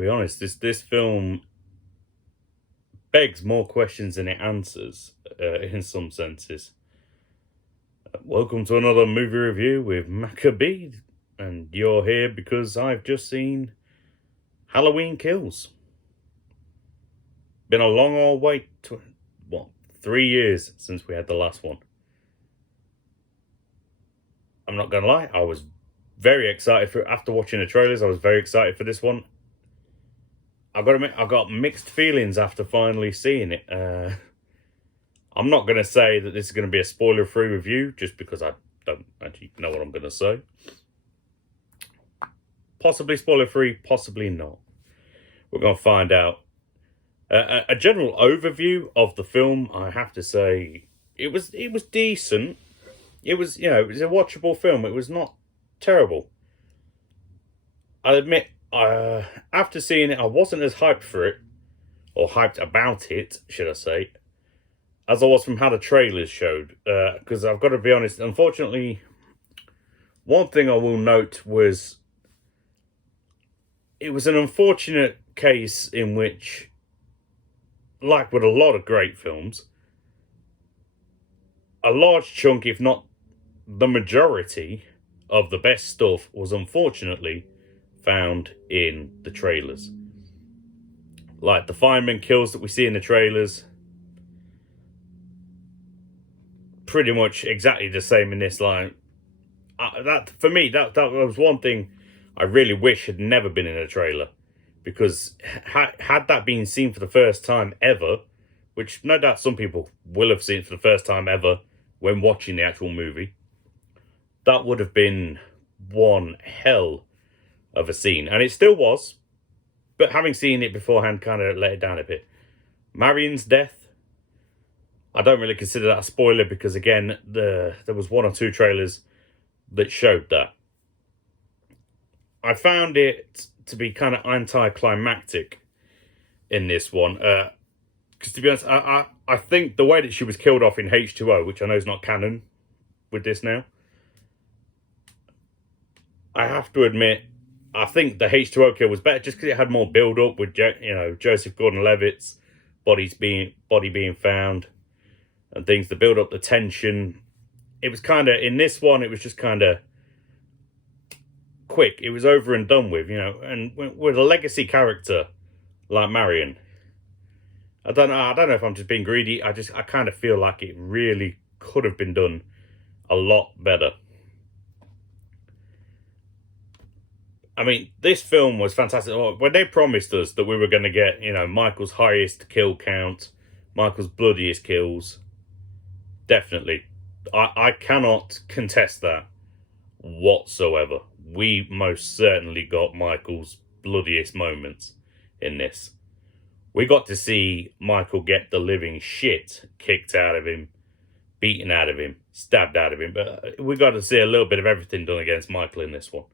be honest, this film begs more questions than it answers, in some senses. Welcome to another movie review with Maka, and you're here because I've just seen Halloween Kills. Been a long old wait, 3 years since we had the last one. I'm not gonna lie, I was very excited after watching the trailers. I was very excited for this one. I've got to admit, I got mixed feelings after finally seeing it. I'm not going to say that this is going to be a spoiler-free review, just because I don't actually know what I'm going to say. Possibly spoiler-free, possibly not. We're going to find out. A general overview of the film, I have to say, it was decent. It was a watchable film. It was not terrible. I'll admit, after seeing it, I wasn't as hyped for it, or hyped about it, should I say, as I was from how the trailers showed. Because I've got to be honest, unfortunately, one thing I will note was it was an unfortunate case in which, like with a lot of great films, a large chunk, if not the majority, of the best stuff was unfortunately found in the trailers. Like the fireman kills that we see in the trailers, pretty much exactly the same in this line. That for me, that was one thing I really wish had never been in a trailer, because had that been seen for the first time ever, which no doubt some people will have seen for the first time ever when watching the actual movie, that would have been one hell of a scene. And it still was, but having seen it beforehand kind of let it down a bit. Marion's death, I don't really consider that a spoiler, because again, there was one or two trailers that showed that. I found it to be kind of anticlimactic in this one, because to be honest, I think the way that she was killed off in H2O, which I know is not canon with this now, I have to admit, I think the H2O kill was better just because it had more build-up with Joseph Gordon-Levitt's body being found and things to build up the tension. It was kind of, in this one, it was just kind of quick. It was over and done with, and with a legacy character like Marion, I don't know if I'm just being greedy. I kind of feel like it really could have been done a lot better. I mean, this film was fantastic. When they promised us that we were going to get, Michael's highest kill count, Michael's bloodiest kills, definitely. I cannot contest that whatsoever. We most certainly got Michael's bloodiest moments in this. We got to see Michael get the living shit kicked out of him, beaten out of him, stabbed out of him. But we got to see a little bit of everything done against Michael in this one,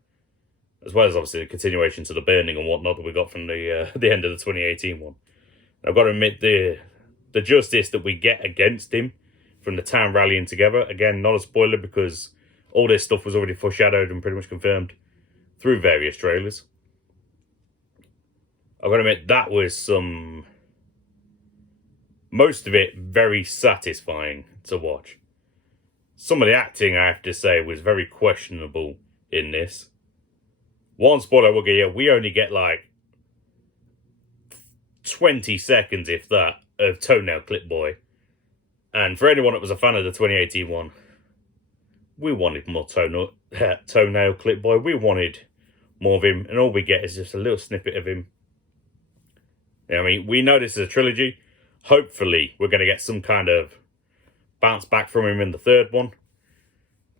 as well as obviously the continuation to the burning and whatnot that we got from the end of the 2018 one. I've got to admit, the justice that we get against him from the town rallying together, again, not a spoiler because all this stuff was already foreshadowed and pretty much confirmed through various trailers. I've got to admit, that was most of it very satisfying to watch. Some of the acting, I have to say, was very questionable in this. One spoiler I will get, we only get like 20 seconds, if that, of Toenail Clip Boy. And for anyone that was a fan of the 2018 one, we wanted more Toenail Clip Boy. We wanted more of him, and all we get is just a little snippet of him. I mean, we know this is a trilogy. Hopefully, we're going to get some kind of bounce back from him in the third one.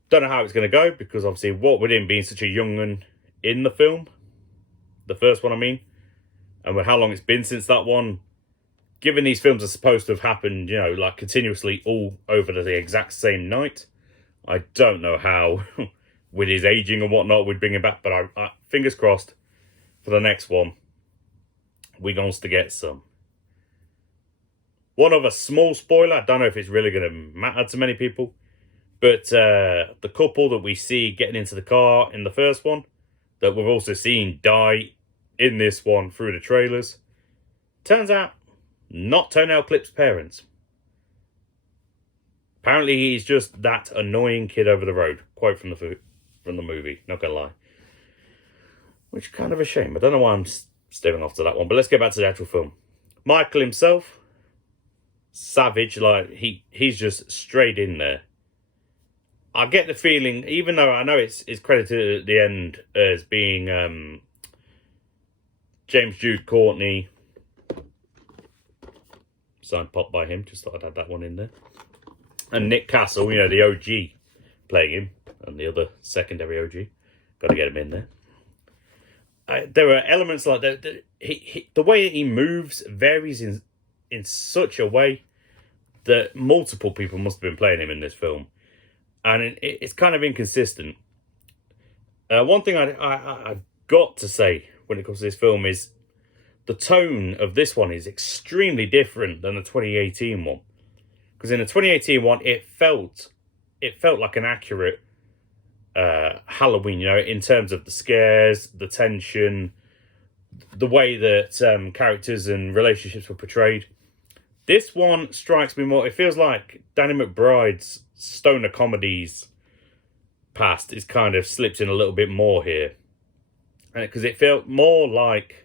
Don't know how it's going to go, because obviously, what with him being such a young one in the film, the first one I mean, and with how long it's been since that one, given these films are supposed to have happened, like continuously all over the exact same night, I don't know how, with his aging and whatnot, we'd bring him back, but I fingers crossed for the next one, we're going to get some. One other small spoiler, I don't know if it's really going to matter to many people, but the couple that we see getting into the car in the first one, that we've also seen die in this one through the trailers. Turns out, not Toenail Clip's parents. Apparently, he's just that annoying kid over the road. Quote from the movie. Not gonna lie, which is kind of a shame. I don't know why I'm steering off to that one, but let's get back to the actual film. Michael himself, savage, like he's just straight in there. I get the feeling, even though I know it's credited at the end as being James Jude Courtney, signed pop by him, just thought I'd add that one in there. And Nick Castle, you know, the OG playing him, and the other secondary OG. Got to get him in there. There are elements like that. The way he moves varies in such a way that multiple people must have been playing him in this film. And it's kind of inconsistent. One thing I've got to say when it comes to this film is the tone of this one is extremely different than the 2018 one. Because in the 2018 one, it felt like an accurate Halloween, you know, in terms of the scares, the tension, the way that characters and relationships were portrayed. This one strikes me more, it feels like Danny McBride's stoner comedies past is kind of slipped in a little bit more here. Because it felt more like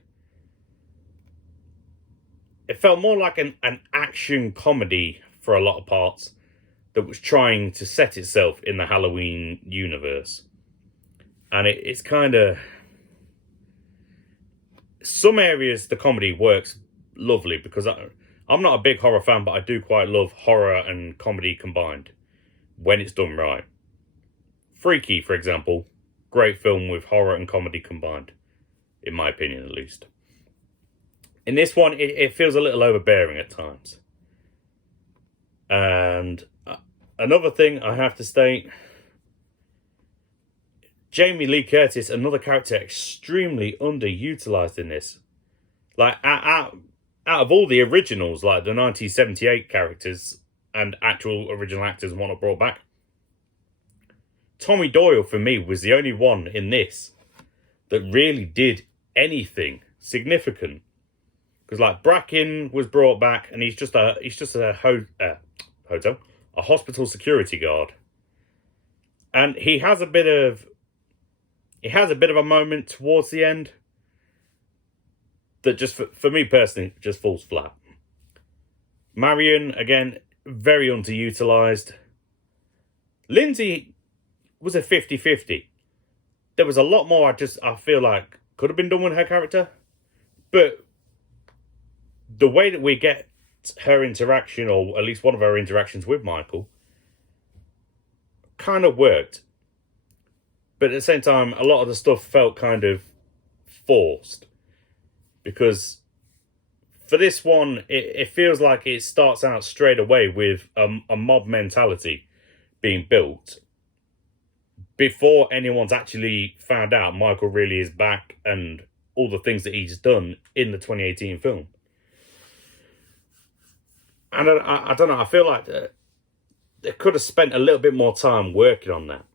an action comedy for a lot of parts that was trying to set itself in the Halloween universe. And it's kind of... Some areas the comedy works lovely, because I'm not a big horror fan, but I do quite love horror and comedy combined when it's done right. Freaky, for example, great film with horror and comedy combined, in my opinion at least. In this one, it feels a little overbearing at times. And another thing I have to state, Jamie Lee Curtis, another character extremely underutilized in this. Like, out of all the originals, like the 1978 characters and actual original actors and whatnot brought back, Tommy Doyle, for me, was the only one in this that really did anything significant. Because, like, Bracken was brought back, and he's just a hospital security guard, and he has a bit of a moment towards the end that just for me personally just falls flat. Marion, again, very underutilized. Lindsay was a 50-50. There was a lot more I feel like could have been done with her character, but the way that we get her interaction, or at least one of her interactions with Michael, kind of worked. But at the same time, a lot of the stuff felt kind of forced. Because for this one, it feels like it starts out straight away with a mob mentality being built before anyone's actually found out Michael really is back and all the things that he's done in the 2018 film. And I don't know, I feel like they could have spent a little bit more time working on that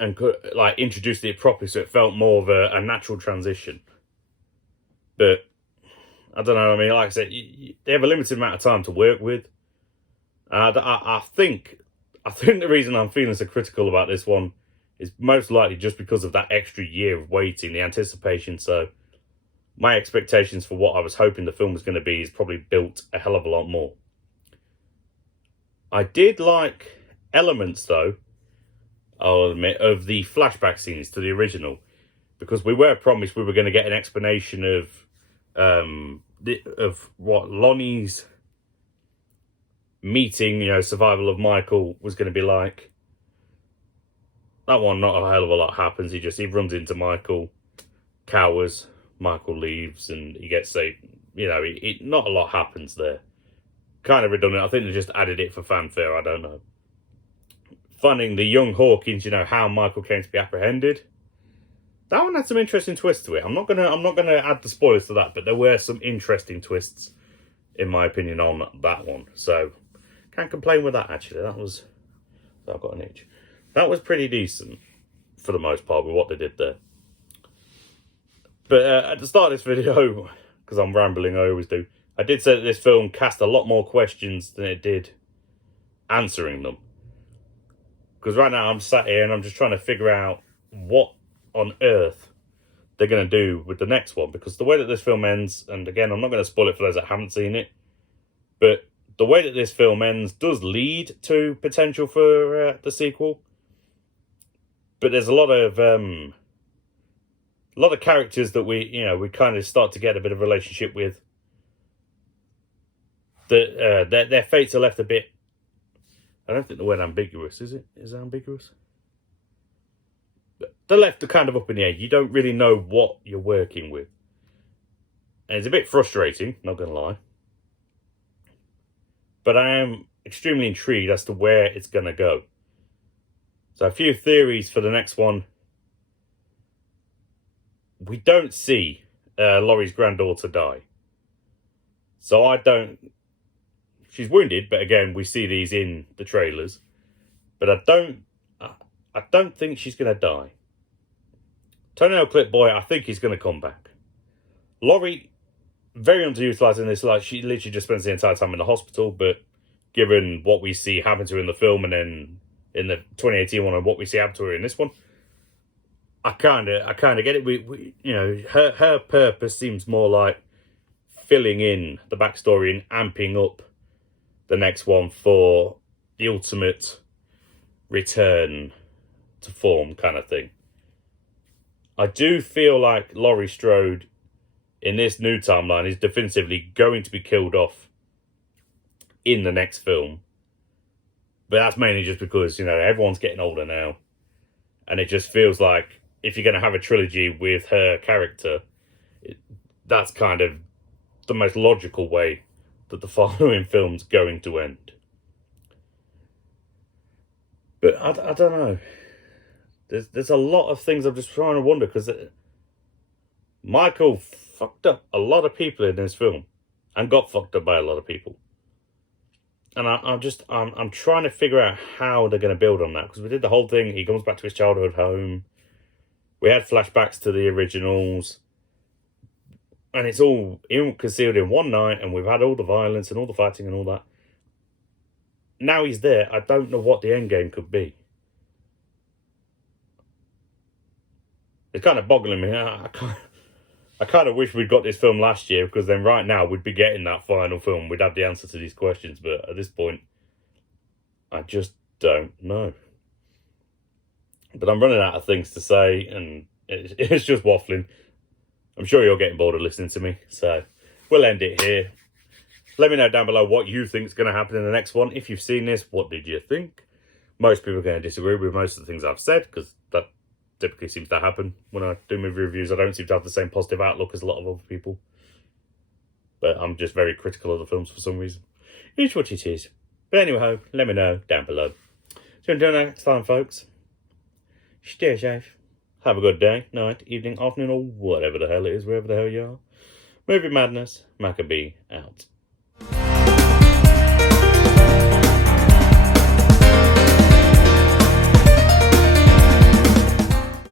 and could, like, introduced it properly so it felt more of a natural transition. But I don't know, I mean, like I said, they have a limited amount of time to work with. I think the reason I'm feeling so critical about this one is most likely just because of that extra year of waiting, the anticipation. So my expectations for what I was hoping the film was going to be is probably built a hell of a lot more. I did like elements, though, I'll admit, of the flashback scenes to the original, because we were promised we were going to get an explanation of what Lonnie's meeting, you know, survival of Michael was going to be like. That one, not a hell of a lot happens. He runs into Michael, cowers, Michael leaves, and he gets saved. You know, not a lot happens there. Kind of redundant. I think they just added it for fanfare. I don't know. Finding the young Hawkins, you know, how Michael came to be apprehended. That one had some interesting twists to it. I'm not gonna add the spoilers to that, but there were some interesting twists, in my opinion, on that one. So can't complain with that. Actually, I've got an itch. That was pretty decent for the most part with what they did there. But at the start of this video, because I'm rambling, I always do, I did say that this film cast a lot more questions than it did answering them. Because right now I'm sat here and I'm just trying to figure out what on earth they're going to do with the next one. Because the way that this film ends, and again, I'm not going to spoil it for those that haven't seen it, but the way that this film ends does lead to potential for the sequel. But there's a lot of characters that we kind of start to get a bit of a relationship with. That their fates are left a bit. I don't think the word ambiguous, is it? Is it ambiguous? But they're left kind of up in the air. You don't really know what you're working with. And it's a bit frustrating, not going to lie. But I am extremely intrigued as to where it's going to go. So a few theories for the next one. We don't see Laurie's granddaughter die. So I don't... She's wounded, but again, we see these in the trailers. But I don't think she's going to die. Toenail Clip Boy, I think he's going to come back. Laurie, very underutilized in this. Like, she literally just spends the entire time in the hospital, but given what we see happen to her in the film and then in the 2018 one and what we see happen to her in this one, I kind of get it. We her purpose seems more like filling in the backstory and amping up the next one for the ultimate return to form kind of thing. I do feel like Laurie Strode in this new timeline is definitively going to be killed off in the next film. But that's mainly just because, everyone's getting older now. And it just feels like if you're going to have a trilogy with her character, that's kind of the most logical way that the following film's going to end. But I don't know. There's a lot of things I'm just trying to wonder, because Michael fucked up a lot of people in this film and got fucked up by a lot of people. And I'm trying to figure out how they're going to build on that, because we did the whole thing. He comes back to his childhood home. We had flashbacks to the originals. And it's all concealed in one night, and we've had all the violence and all the fighting and all that. Now he's there. I don't know what the end game could be. It's kind of boggling me. I kind of wish we'd got this film last year, because then right now we'd be getting that final film. We'd have the answer to these questions. But at this point, I just don't know. But I'm running out of things to say, and it's just waffling. I'm sure you're getting bored of listening to me, so we'll end it here. Let me know down below what you think is going to happen in the next one. If you've seen this, what did you think? Most people are going to disagree with most of the things I've said, because that typically seems to happen when I do movie reviews. I don't seem to have the same positive outlook as a lot of other people. But I'm just very critical of the films for some reason. It's what it is. But anyway, let me know down below. So until next time, folks, stay safe. Have a good day, night, evening, afternoon, or whatever the hell it is, wherever the hell you are. Movie Madness, Maka out.